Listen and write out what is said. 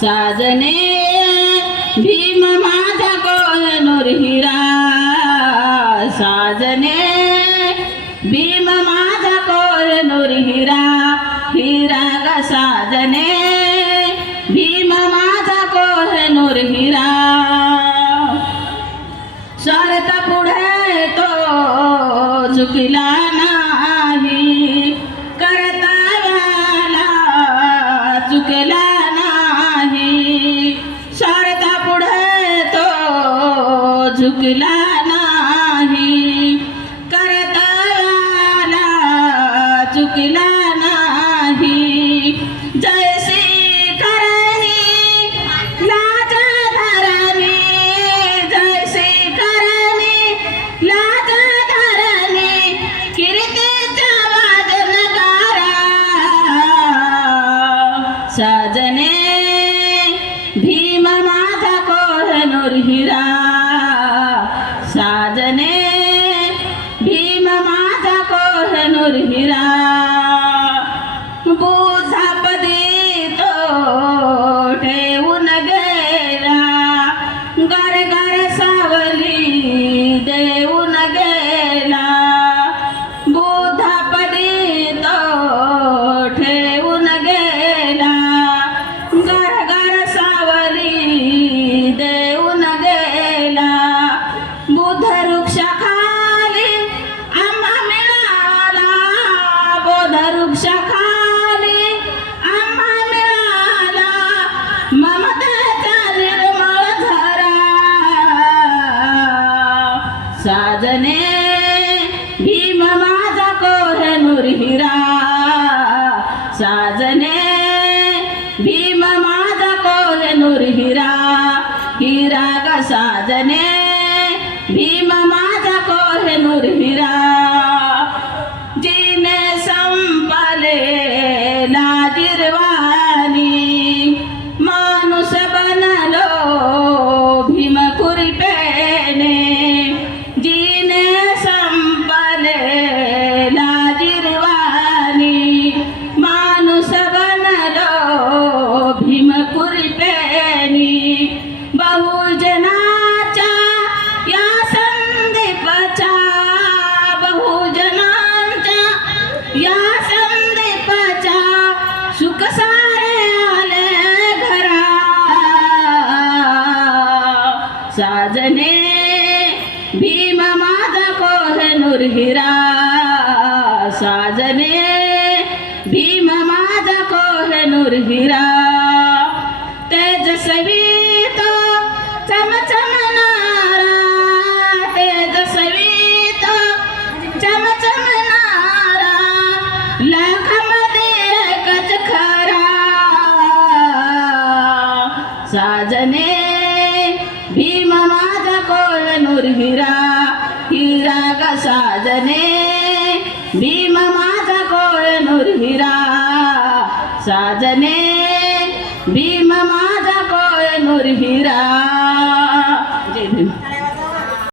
साजने भीम माझा कोहिनूर हिरा साजने भीम माझा कोहिनूर हिरा हिरा ग साजने भीम माझा कोहिनूर हिरा स्वार्थ पुढे तो झुकला नाही कर्तव्याला चुकला नाही स्वार्थ पुढे तो झुकला नाही कर्तव्याला चुकला नाही जैसी करणी लाज धरणी जैसी करणी लाज धरणी कीर्तीचा वादन करा साजने भीम माझा कोहिनूर हिरा साजने भीम माझा कोहिनूर हिरा बुधापदी तो ठेवून गेला घर घर सावली देऊन गेला बुधापदी तो ठेवून गेला घर घर सावली देऊन गेला बुध वृक्षाखाली आंबा मिळाला बोध वृक्षाखाली आंबा मिळाला ममतेचा निर्मळ झरा साजने भीम माझा कोहिनूर हिरा साजने भीम माझा कोहिनूर हिरा हिरा ग साजने भीम माझा कोहिनूर हिरा जिने संपले लाजिरवाणी माणूस बनलो भीम कुरिपेने जिने संपले लाजिरवाणी माणूस बनलो भीम कुरिपेनी बहुजनाच्या या संदीपच्या बहुजनांच्या या संदीपच्या सुख सारे आले घरा साजने भीम माझा कोहिनूर हिरा साजने भीम माझा कोहिनूर हिरा तेजस्वी तो चमचमणारा तेजस्वी तो चमचमणारा लाखामध्ये एकच खरा साजने भीम माझा कोहिनूर हिरा हिरा ग साजने भीम माझा कोहिनूर हिरा साजने भीम माझा कोहिनूर हिरा जय भीम.